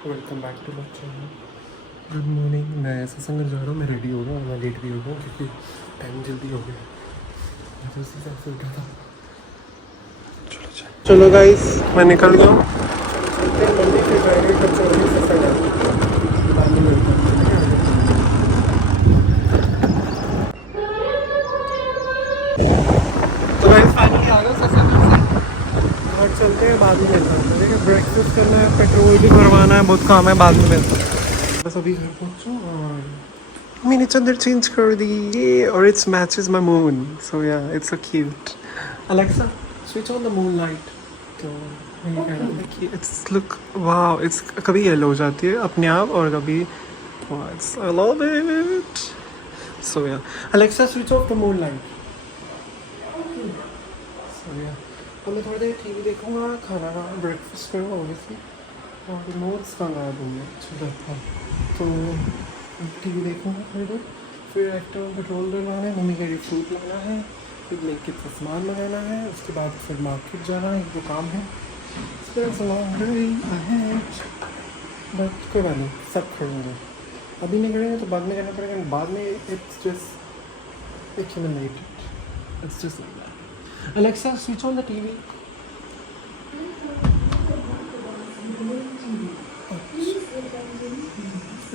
Welcome back to my channel. Good morning. मैं सत्संग जा रहा हूँ, मैं रेडी हो गया, मैं लेट भी हो गया क्योंकि टाइम जल्दी हो गया। मैं तो उसी हिसाब से उठा था। चलो गाइस, मैं निकल गया हूँ। चलते हैं मंडी, फिर जाएंगे कचौड़ी से सड़ा बाद में मिलते हैं। तो गाइस फाइनली आ गया सत्संग से। घर चलते हैं, बाद में मिलता हूँ। ठीक है, ब्रेकफास्ट करना है, पेट्रोल भी भरवाना है, बहुत काम है, बाद में मिलता हूँ। बस अभी घर पहुँचूँ और मैंने चादर चेंज कर दी ये, और it's matches my moon, so yeah it's so cute. Alexa switch on the moon light. तो मैं ये कह रहा था कि इट्स लुक वाओ, इट्स कभी येलो हो जाती है अपने आप और कभी it's I love it. So yeah Alexa switch off the moon light. So yeah तो मैं थोड़ी देर टीवी देखूंगा, खाना खा ब्रेकफास्ट करूँगा ऑब्वियसली, और नोट्स मंगाया दूँगा सुबह था। तो टीवी देखूँगा थोड़ी देर, फिर एक्टर पेट्रोल डलवाना है, मम्मी के लिए फ्रूट लाना है, फिर ब्लैंकेट का सामान मंगाना है, उसके बाद फिर मार्केट जाना है, एक दो काम है। बट कोई बात नहीं, सब करेंगे। अभी नहीं करेंगे तो बाद में करना पड़ेगा, बाद में it's just accumulated, it's just like that. Alexa switch on the TV.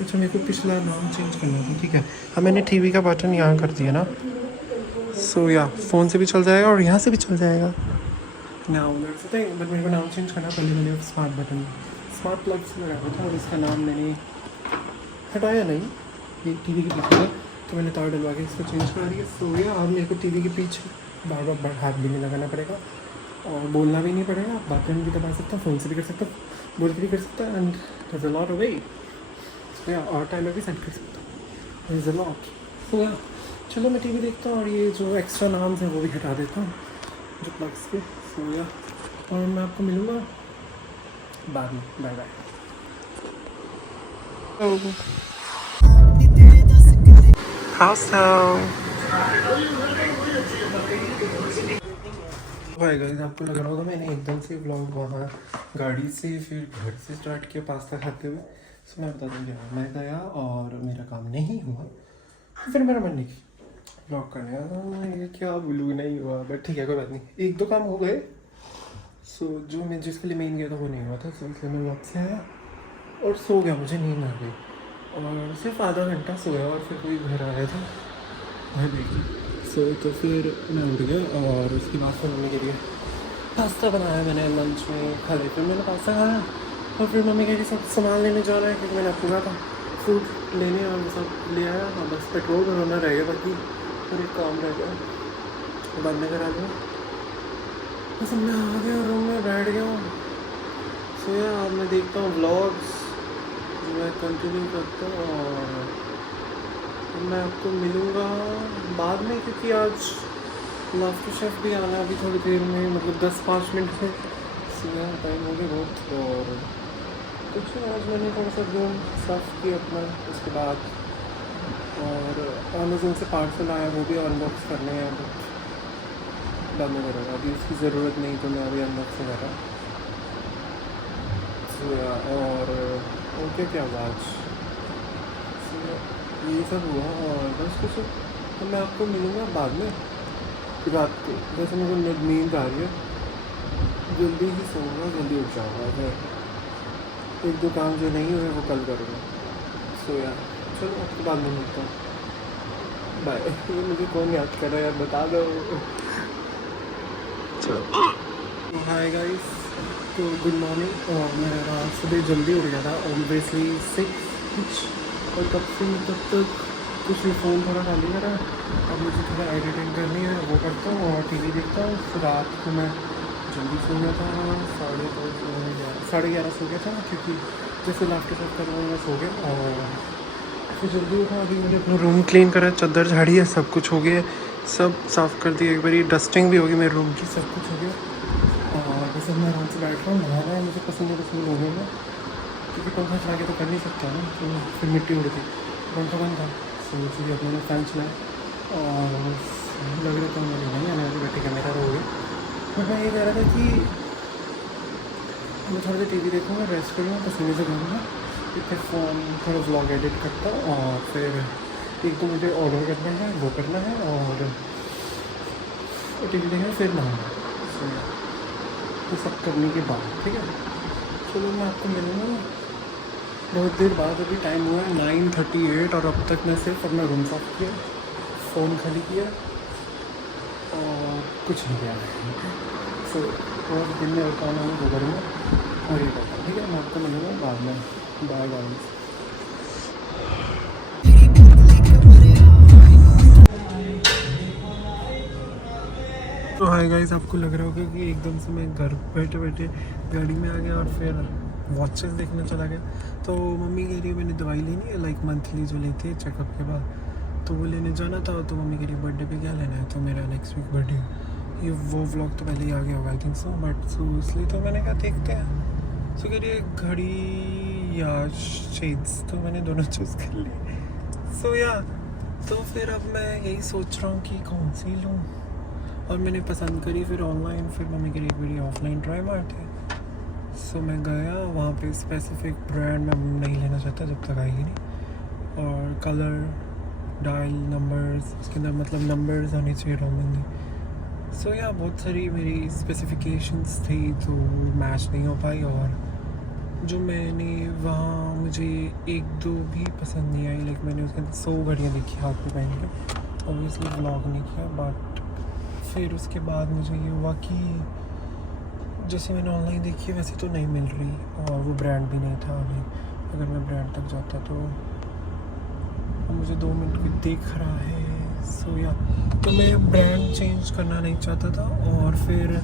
अच्छा मेरे को पिछला नाम चेंज करना था, ठीक है। अब मैंने टीवी का बटन यहाँ कर दिया ना, सो या फ़ोन से भी चल जाएगा और यहाँ से भी चल जाएगा। Now that's the thing, but मेरे को नाम चेंज करना। पहले मैंने स्मार्ट बटन, स्मार्ट प्लग से लगाया था और इसका नाम मैंने हटाया नहीं, ये टीवी के पीछे था, तो मैंने तार डलवा के इसको चेंज करा दिया। सो या अब मेरे को टीवी के पीछे बार बार हाथ भी नहीं लगाना पड़ेगा और बोलना भी नहीं पड़ेगा। बटन भी दबा सकता हूँ, फ़ोन से भी कर सकता हूँ, बोल के भी कर सकता हूँ, and there is a lot of way. या और टाइमर भी सेट कर सकता हूँ, there is a lot. So या चलो मैं टीवी देखता हूँ और ये जो एक्स्ट्रा नाम्स हैं वो भी हटा देता हूँ जो प्लग्स के। सो या और मैं आपको मिलूँगा बाद में। Bye bye. भाई गाइस, आपको लग रहा होगा मैंने एकदम से व्लॉग वहाँ गाड़ी से फिर घर से स्टार्ट किया पास्ता खाते हुए। सो मैं बता दूँ क्या, मैं गया और मेरा काम नहीं हुआ, फिर मेरा मन नहीं व्लॉग करने का। ये क्या बोलूँ, नहीं हुआ, बट ठीक है कोई बात नहीं, एक दो काम हो गए। सो जो मैं जिसके लिए मेन गया था वो नहीं हुआ था, सो इसलिए मैं व्लॉग से आया और सो गया, मुझे नींद आ गई और सिर्फ आधा घंटा सोया और फिर कोई घर आया था वह देखी। सो तो फिर मैं उठ गया और उसके बाद फिर मम्मी के लिए पास्ता बनाया मैंने लंच में खा ले। फिर मैंने पास्ता खाया और फिर मम्मी के लिए सब सामान लेने जाना है क्योंकि मैंने आपको कहा था फ्रूट लेने, और सब ले आया। हाँ बस पेट्रोल भरवाना रह गया, बाकी और एक काम रह गया, बाद में करा दूँ। बस मैं आ गया रूम में बैठ गया हूँ। सो यार अब मैं देखता हूँ व्लॉग्स जो मैं कंटिन्यू करता हूँ और मैं आपको मिलूँगा बाद में, क्योंकि आज लाफ्टर शेफ़ भी आना है अभी थोड़ी देर में, मतलब 10-5 मिनट में। सो यार टाइम हो गया बहुत। और कुछ नहीं, आज मैंने थोड़ा सा रूम साफ़ किया अपना, उसके बाद और अमेज़ोन से पार्सल आया वो भी अनबॉक्स करने हैं, बट बाद में करूँगा, अभी उसकी ज़रूरत नहीं तो मैं अभी अनबॉक्सिंग कर रहा हूँ। और क्या क्या हुआ आज, ये सब हुआ और बस कुछ। तो मैं आपको मिलूँगा बाद में रात को। वैसे मुझे नींद आ रही है, जल्दी ही सोऊंगा, जल्दी उठ जाऊँगा, फिर एक दो काम जो नहीं हुए वो कल करूँगा। सो यार चलो आपके बाद में मिलता हूँ, बाय। मुझे कौन याद कर रहा है यार, बता दो। चलो हाय गाइस, तो गुड मॉर्निंग। मैं रात सुबह जल्दी उठ गया था ऑब्वियसली 6 और तब तक कुछ फ़ोन थोड़ा खाली करा, अब मुझे थोड़ा एडिटिंग करनी है वो करता हूँ और टीवी देखता हूँ। फिर रात को मैं जल्दी सो गया था, 11:30 सो गया था, क्योंकि जैसे लाफ्टर शेफ़ कर रहा हूँ मैं सो गया और फिर जल्दी उठा। अभी मैंने अपना रूम क्लीन करा, चादर झाड़ी है, सब कुछ हो गया, सब साफ़ कर दिया, एक बारी डस्टिंग भी होगी मेरे रूम की, सब कुछ हो गया। और बस अब मैं आराम से बैठ रहा हूँ, नहाना है मुझे, पसीने हो गए हैं क्योंकि पंखा चला के तो कर नहीं सकता ना, तो फिर मिट्टी उड़ती, पंखा बंद था। सो मुझे अपने फैन चलाया और लग रहा था मुझे नहीं आने वाली, बैठे कैमरा हो गया। बट मैं ये कह रहा था कि मैं थोड़ी देर टीवी देखूँगा, रेस्ट करूँगा, पसीने से करूँगा, फिर फ़ोन थोड़ा व्लॉग एडिट करता हूँ और फिर एक तो मुझे ऑर्डर करना है, वो करना है और टीवी देखना, फिर नहाना। तो सब करने के बाद ठीक है, चलो मैं आपको मिलूँगा बहुत देर बाद। अभी टाइम हुआ है 9:38 और अब तक मैं सिर्फ अपना रूम साफ किया, फ़ोन खाली किया और कुछ नहीं किया। सो और दिन में और काम आना वो करूँगा और ये करता हूँ, ठीक है। मैं आपको मिलूँगा बाद में, बाय गाइस। तो हाय गाइस, आपको लग रहा होगा कि एकदम से मैं घर बैठे बैठे गाड़ी में आ गया और फिर वॉचेस देखने चला गया। तो मम्मी कह रही है मैंने दवाई लेनी है, लाइक मंथली जो लेते हैं चेकअप के बाद, तो वो लेने जाना था। तो मम्मी कह रही बर्थडे पे क्या लेना है, तो मेरा नेक्स्ट वीक बर्थडे। ये वो व्लॉग तो पहले ही आ गया होगा I think so, but so इसलिए तो मैंने कहा देखते हैं। सो कह रही है घड़ी या शेड्स, तो मैंने दोनों चूज़ कर ली। सो या तो फिर अब मैं यही सोच रहा हूँ कि कौन सी लूँ, और मैंने पसंद करी फिर ऑनलाइन, फिर मम्मी कह रही एक बारी ऑफलाइन ट्राई मारते हैं। सो मैं गया वहाँ पे, स्पेसिफिक ब्रांड मैं नहीं लेना चाहता जब तक आएगी नहीं, और कलर डायल नंबर्स उसके अंदर, मतलब नंबर्स होने चाहिए रोमन में। सो या बहुत सारी मेरी स्पेसिफिकेशंस थी तो मैच नहीं हो पाई, और जो मैंने वहाँ मुझे एक दो भी पसंद नहीं आई। लाइक मैंने उसके अंदर 100 घड़ियाँ देखी हाथ में पहन के, ऑब्वियसली व्लॉग नहीं किया, बट फिर उसके बाद मुझे ये हुआ कि जैसे मैंने ऑनलाइन देखी है वैसे तो नहीं मिल रही, और वो ब्रांड भी नहीं था। अभी अगर मैं ब्रांड तक जाता तो मुझे 2 मिनट में दिख रहा है। सो या तो मैं ब्रांड चेंज करना नहीं चाहता था, और फिर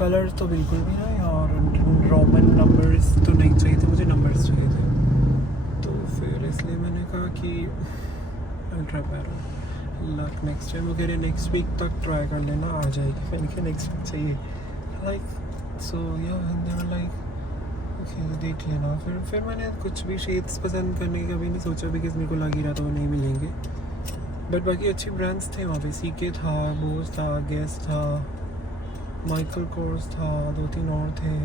कलर तो बिल्कुल भी नहीं, और रोमन नंबर्स तो नहीं चाहिए थे, मुझे नंबर्स चाहिए थे। तो फिर इसलिए मैंने कहा कि अल्ट्रा पैरो लक नेक्स्ट टाइम। वो कह रहे नेक्स्ट वीक तक ट्राई कर लेना, आ जाएगी। मैंने कहा नेक्स्ट वीक चाहिए, लाइक सो या लाइक ओके देख लेना। फिर मैंने कुछ भी शेड्स पसंद करने का भी नहीं सोचा, बिकॉज मेरे को लग ही रहा था वो नहीं मिलेंगे। बट बाकी अच्छी ब्रांड्स थे वहाँ पे, सीके था, बोस था, गैस था, माइकल कोर्स था, 2-3 और थे।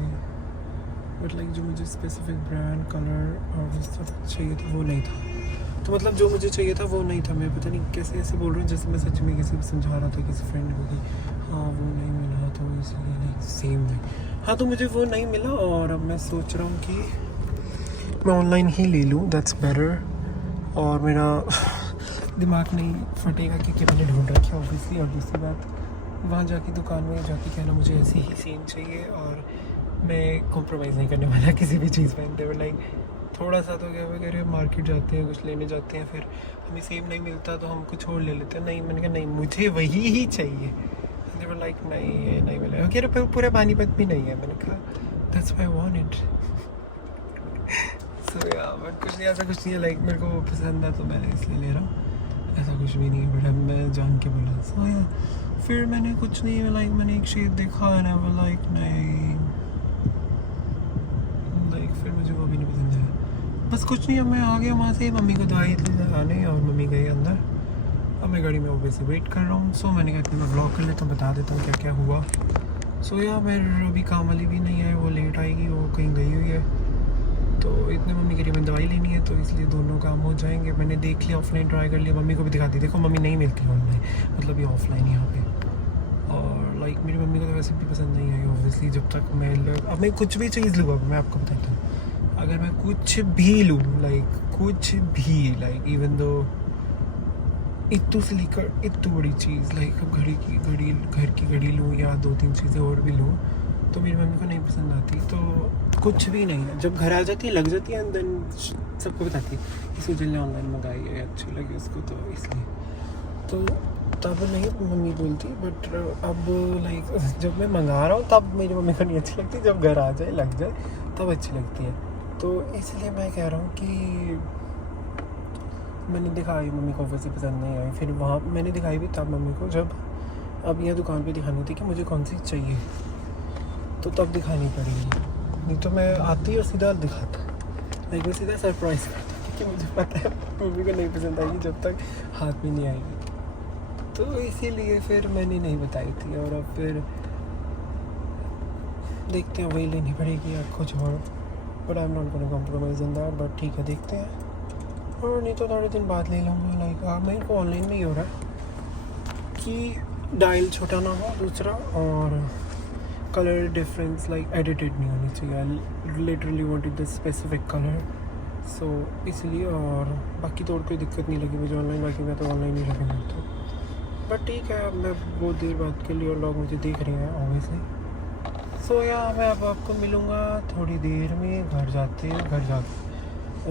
बट लाइक जो मुझे स्पेसिफिक ब्रांड कलर और वो सब चाहिए था वो नहीं था। तो मतलब जो मुझे चाहिए था वो नहीं था। मैं पता नहीं कैसे ऐसे बोल रहा हूँ जैसे मैं सच में किसी को समझा रहा था, किसी फ्रेंड को कि हाँ वो नहीं मिला, तो इसलिए लाइक सेम है। हाँ तो मुझे वो नहीं मिला, और अब मैं सोच रहा हूँ कि मैं ऑनलाइन ही ले लूँ, दैट्स बेटर। और मेरा दिमाग नहीं फटेगा क्योंकि मैंने ढूंढ रखी है ऑब्वियसली। और दूसरी बात, वहाँ जाके दुकान में जाके कहना मुझे ऐसी ही सेम चाहिए, और मैं कॉम्प्रोमाइज़ नहीं करने वाला किसी भी चीज़ में। देवर लाइक थोड़ा सा तो क्या वगैरह मार्केट जाते हैं, कुछ लेने जाते हैं, फिर हमें सेम नहीं मिलता तो हम कुछ और ले लेते हैं। नहीं, मैंने कहा नहीं मुझे वही ही चाहिए। देवर लाइक नहीं ये नहीं मिला, कह रहे पूरे पानीपत भी नहीं है। मैंने कहा that's why I want it. So yeah but कुछ नहीं, ऐसा कुछ नहीं है, लाइक मेरे को पसंद है तो मैंने इसलिए ले रहा हूँ, ऐसा कुछ भी नहीं है। बट मैं जान के बोला। सो या फिर मैंने कुछ नहीं, लाइक मैंने एक शेड देखा है ना, वो लाइक नहीं, लाइक फिर मुझे वो भी नहीं पसंद है। बस कुछ नहीं, अब मैं आ गया वहाँ से, मम्मी को दवाई आने, और मम्मी गई अंदर। अब मैं गाड़ी में ऑब्वियसली वेट कर रहा हूँ। सो मैंने कहा इतना मैं ब्लॉग कर लेता हूँ, बता देता हूँ क्या क्या हुआ। सो या मेरे अभी काम वाली भी नहीं है, वो लेट आएगी, वो कहीं गई हुई है। तो इतने मम्मी कह रही मैं दवाई लेनी है, तो इसलिए दोनों काम हो जाएंगे। मैंने देख लिया, ऑफलाइन ट्राई कर लिया, मम्मी को भी दिखा दी, देखो मम्मी नहीं मिलती ऑनलाइन, मतलब ये ऑफलाइन यहाँ पे। और लाइक मेरी मम्मी को तो वैसे भी पसंद नहीं आई ऑब्वियसली। जब तक मैं अब मैं कुछ भी चीज़ लूँ, अब मैं आपको बताता हूँ, अगर मैं कुछ भी लूँ, लाइक कुछ भी, लाइक इवन दो इतू से लेकर इतू बड़ी चीज़, लाइक अब घर की घड़ी लूँ या 2-3 चीज़ें और भी लूँ, तो मेरी मम्मी को नहीं पसंद आती। तो कुछ भी नहीं है, जब घर आ जाती है लग जाती है, एंड देन सबको बताती है कि सुजल ने ऑनलाइन मंगाई है, अच्छी लगी उसको, तो इसलिए तो तब नहीं मम्मी बोलती। बट अब लाइक जब मैं मंगा रहा हूँ तब मेरी मम्मी को नहीं अच्छी लगती, जब घर आ जाए लग जाए तब अच्छी लगती है। तो इसलिए मैं कह रहा हूँ कि मैंने दिखाई, मम्मी को वैसे पसंद नहीं आई। फिर वहाँ मैंने दिखाई भी तब मम्मी को जब अब यह दुकान पे दिखानी थी कि मुझे कौन सी चाहिए, तो तब दिखानी पड़ेगी। नहीं तो मैं आती और सीधा दिखाता, लाइक मैं सीधा सरप्राइज़ करता, क्योंकि मुझे पता है मम्मी को नहीं पसंद आएगी जब तक हाथ में नहीं आएगी। तो इसीलिए फिर मैंने नहीं बताई थी। और अब फिर देखते हैं, वही लेनी पड़ेगी या कुछ और, but I am not gonna compromise in that, but ठीक है देखते हैं। और नहीं तो थोड़े दिन बाद ले लूँगा। लाइक मेरे को ऑनलाइन में ही हो रहा है कि डायल छोटा ना हो, दूसरा और कलर डिफरेंस लाइक एडिटेड नहीं होनी चाहिए। I literally wanted the specific colour, so इसलिए। और बाकी तो और कोई दिक्कत नहीं लगी मुझे ऑनलाइन, बाकी मैं तो ऑनलाइन ही रिकमेंड था। बट ठीक है, अब मैं बहुत देर बाद के लिए, और लोग मुझे देख रहे हैं ऑब्वियसली। सो या मैं अब आपको मिलूँगा थोड़ी देर में घर जाके।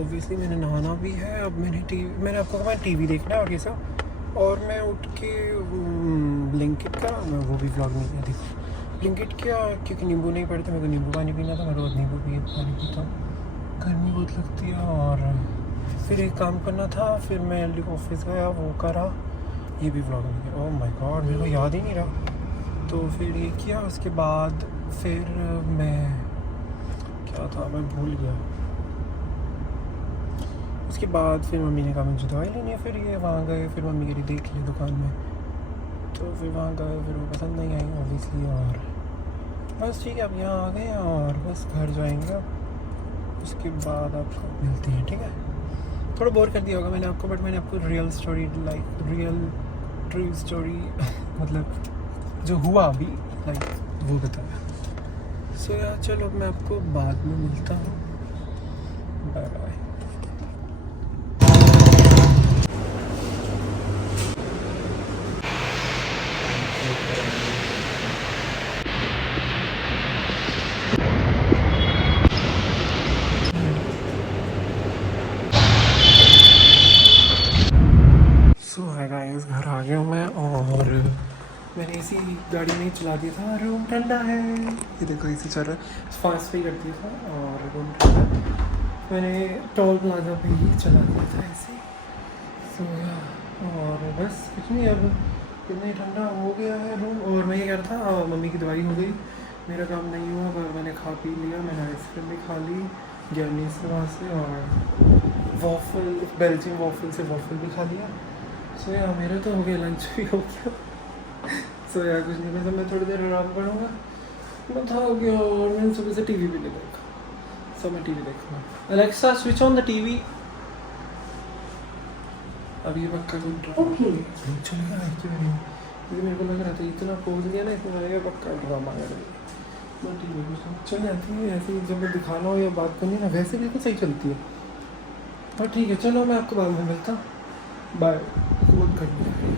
ऑब्वियसली मैंने नहाना भी है। अब मैंने आपको कहा टीवी देखना है और ये सब, और मैं उठ के ब्लिंकिट का, मैं वो भी व्लॉग नहीं किया, देखो ब्लिंकिट किया क्योंकि नींबू नहीं पड़ते, मेरे को नींबू पानी पीना था। मैं रोज़ नींबू पानी पीता हूँ, गर्मी बहुत लगती है। और फिर एक काम करना था, फिर मैं जल्दी ऑफिस गया, वो करा, ये भी व्लॉग नहीं किया। ओह माय गॉड, मेरे को याद ही नहीं रहा। तो फिर ये किया, उसके बाद फिर मैं क्या था, मैं भूल गया। उसके बाद फिर मम्मी ने कहा मुझे दवाई लेनी है, फिर ये वहाँ गए, फिर मम्मी कह रही देख ली दुकान में, तो फिर वहाँ गए, फिर वो पसंद नहीं आई ऑब्वियसली। और बस ठीक है, अब यहाँ आ गए और बस घर जाएंगे अब। उसके बाद आपको मिलते हैं, ठीक है। थोड़ा बोर कर दिया होगा मैंने आपको, बट मैंने आपको real story, like real true story मतलब जो हुआ अभी, लाइक वो बताया। सो यार चलो, मैं आपको बाद में मिलता हूँ, बाय बाय। सो है गाइस, घर आ गया हूँ मैं, और मैंने इसी गाड़ी में ही चला दिया था। रूम ठंडा है, ये देखो इसी चल रहा है, फास्ट पे ही कर दिया था, और रूम ठंडा है। मैंने टोल प्लाजा पे ही चला दिया था ऐसे। सो और बस कुछ नहीं, अब इतना ही ठंडा हो गया है रूम। और मैं ये कह रहा था, मम्मी की दवाई हो गई, मेरा काम नहीं हुआ, पर मैंने खा पी लिया। मैंने आइसक्रीम भी खा ली ज्ञानी से वहाँ से, और वॉफल, बेल्जियम वॉफल से वॉफल भी खा लिया। सो यार मेरा तो हो गया, लंच भी हो गया। सो यार कुछ नहीं, बस मैं थोड़ी देर आराम करूँगा, मैं थक गया। और मैंने सुबह से टीवी भी नहीं देखा, सो मैं टीवी देखूँगा। Alexa switch on the TV. अब ये पक्का चलेगा क्योंकि मेरे को लग रहा था इतना पोज लिया ना, इसमें लगेगा पक्का ड्रामा कर दिया। मैं टीवी चल जाती है ऐसे ही, जब मैं दिखाना हो या बात करनी ना, वैसे बिल्कुल सही चलती है। और ठीक है चलो, मैं आपको बाद में मिलता हूँ, बाय। बहुत गर्मी है।